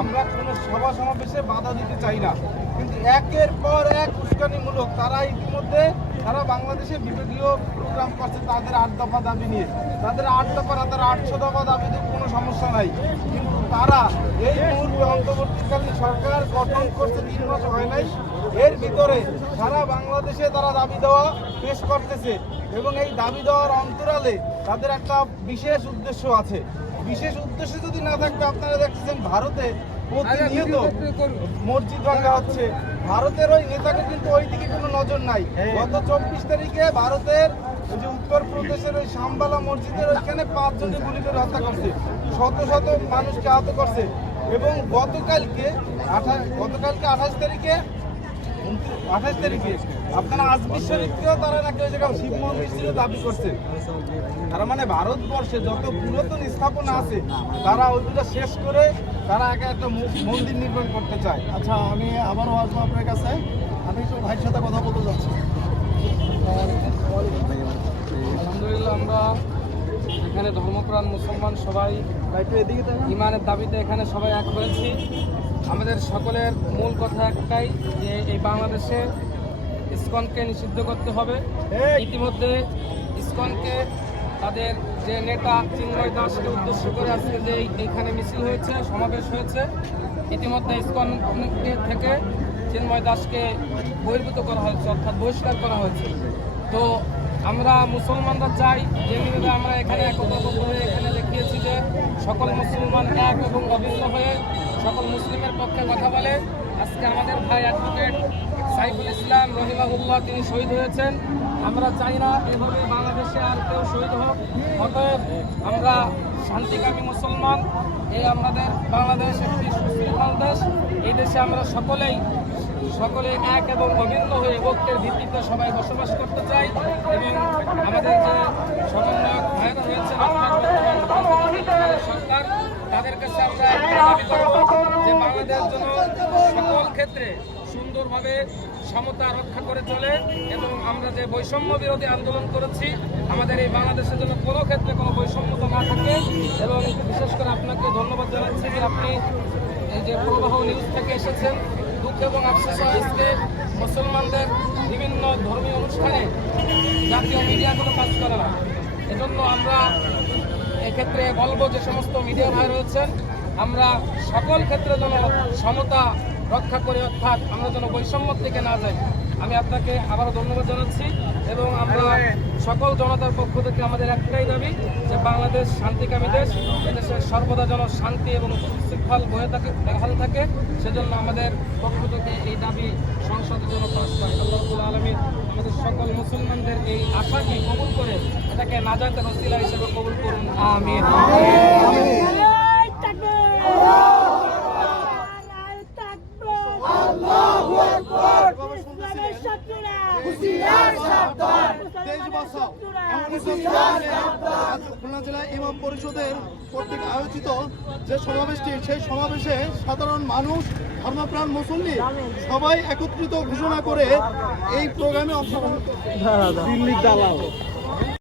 আমরা কোনো সভা সমাবেশে বাধা দিতে চাই না। কিন্তু একের পর এক উস্কানিমূলক তারা ইতিমধ্যে, তারা বাংলাদেশে বিভাগীয় প্রোগ্রাম করছে তাদের আট দফা দাবি নিয়ে। তাদের আট দফা তাদের আটশো দফা দাবিতে কোনো সমস্যা নাই। কিন্তু তারা এই মুহূর্তে অন্তর্বর্তীকালীন সরকার গঠন করতে তিন মাস হয় নাই। এর ভিতরে সারা বাংলাদেশে তারা দাবি দেওয়া পেশ করতেছে এবং এই দাবি দেওয়ার অন্তরালে তাদের একটা বিশেষ উদ্দেশ্য আছে। বিশেষ উদ্দেশ্য যদি না থাকবে আপনারা দেখতেছেন ভারতে প্রতিনিয়ত মসজিদ ভাঙ্গা হচ্ছে। ভারতের ওই নেতাকে কিন্তু ওই দিকে কোনো নজর নাই। গত চব্বিশ তারিখে ভারতের যে উত্তরপ্রদেশের ওই শামবালা মসজিদের ওইখানে পাঁচজনে গুলি করে হত্যা করছে, শত শত মানুষকে আহত করছে এবং গতকালকে আঠা গতকালকে আঠাশ তারিখে আঠাশ তারিখে আপনারা আজমির শরীফকেও তারা নাকি ওই জায়গায় শিব মন্দির ছিল দাবি করছে। তারা মানে ভারতবর্ষে যত পুরাতন স্থাপনা আছে, তারা ওইগুলো শেষ করে তারা একা একটা মন্দির নির্মাণ করতে চায়। আচ্ছা আমি আবারও আসব আপনার কাছে। আমি ভাইয়ের সাথে কথা বলতে যাচ্ছি। আমরা এখানে ধর্মপ্রাণ মুসলমান সবাই ইমানের দাবিতে এখানে সবাই এক হয়েছি। আমাদের সকলের মূল কথা একটাই যে এই বাংলাদেশে ইসকনকে নিষিদ্ধ করতে হবে। ইতিমধ্যে ইসকনকে তাদের যে নেতা চিন্ময় দাসকে উদ্দেশ্য করে আজকে যে এই- এইখানে মিছিল হয়েছে সমাবেশ হয়েছে ইতিমধ্যে ইসকন থেকে চিন্ময় দাসকে বহির্ভূত করা হয়েছে অর্থাৎ বহিষ্কার করা হয়েছে। তো আমরা মুসলমানরা চাই যেভাবে আমরা এখানে একতাবদ্ধ হয়ে এখানে দেখিয়েছি যে সকল মুসলমান এক এবং অভিন্ন হয়ে সকল মুসলিমের পক্ষে কথা বলে। আজকে আমাদের ভাই অ্যাডভোকেট সাইফুল ইসলাম রহিমাহুল্লাহ তিনি শহীদ হয়েছেন। আমরা চাই না এভাবে বাংলাদেশে আর কেউ শহীদ হোক। অতএব আমরা শান্তিকামী মুসলমান। এই আমাদের বাংলাদেশ একটি সুশৃঙ্খল দেশ। এই দেশে আমরা সকলেই সকলে এক এবং অভিন্ন হয়ে ঐক্যের ভিত্তিতে সবাই বসবাস করতে চাই এবং আমাদের যে সমন্বয়ক ভাইরা রয়েছেন সরকার, তাদের কাছে আমরা যে বাংলাদেশ যেন সকল ক্ষেত্রে সুন্দরভাবে সমতা রক্ষা করে চলে এবং আমরা যে বৈষম্য বিরোধী আন্দোলন করেছি, আমাদের এই বাংলাদেশের জন্য কোনো ক্ষেত্রে কোনো বৈষম্যতা না থাকে এবং বিশেষ করে আপনাকে ধন্যবাদ জানাচ্ছি যে আপনি এই যে প্রবাহ নিউজ থেকে এসেছেন। এবং আফসোস আজকে মুসলমানদের বিভিন্ন ধর্মীয় অনুষ্ঠানে জাতীয় মিডিয়া কোনো কাজ করে না। এজন্য আমরা এক্ষেত্রে বলব যে সমস্ত মিডিয়া ভাই রয়েছেন, আমরা সকল ক্ষেত্রে যেন সমতা রক্ষা করে, অর্থাৎ আমরা যেন বৈষম্যর দিকে না যাই। আমি আপনাকে আবারও ধন্যবাদ জানাচ্ছি এবং আমরা সকল জনতার পক্ষ থেকে আমাদের একটাই দাবি যে বাংলাদেশ শান্তিকামী দেশ এদেশে সর্বদা যেন শান্তি এবং সুশৃঙ্খল বয়ে থাকে, বহাল থাকে, সেজন্য আমাদের পক্ষ থেকে এই দাবি সংসদের জন্য পাশ করে। আল্লাহুল আলমী আমাদের সকল মুসলমানদের এই আশাকে কবুল করে এটাকে নাজাতের ওসিলা হিসেবে কবুল করুন। আমিন। খুলনা জেলা ইমাম পরিষদের কর্তৃক আয়োজিত যে সমাবেশটি সেই সমাবেশে সাধারণ মানুষ ধর্মপ্রাণ মুসল্লি সবাই একত্রিত ঘোষণা করে এই প্রোগ্রামে অংশগ্রহণ করে।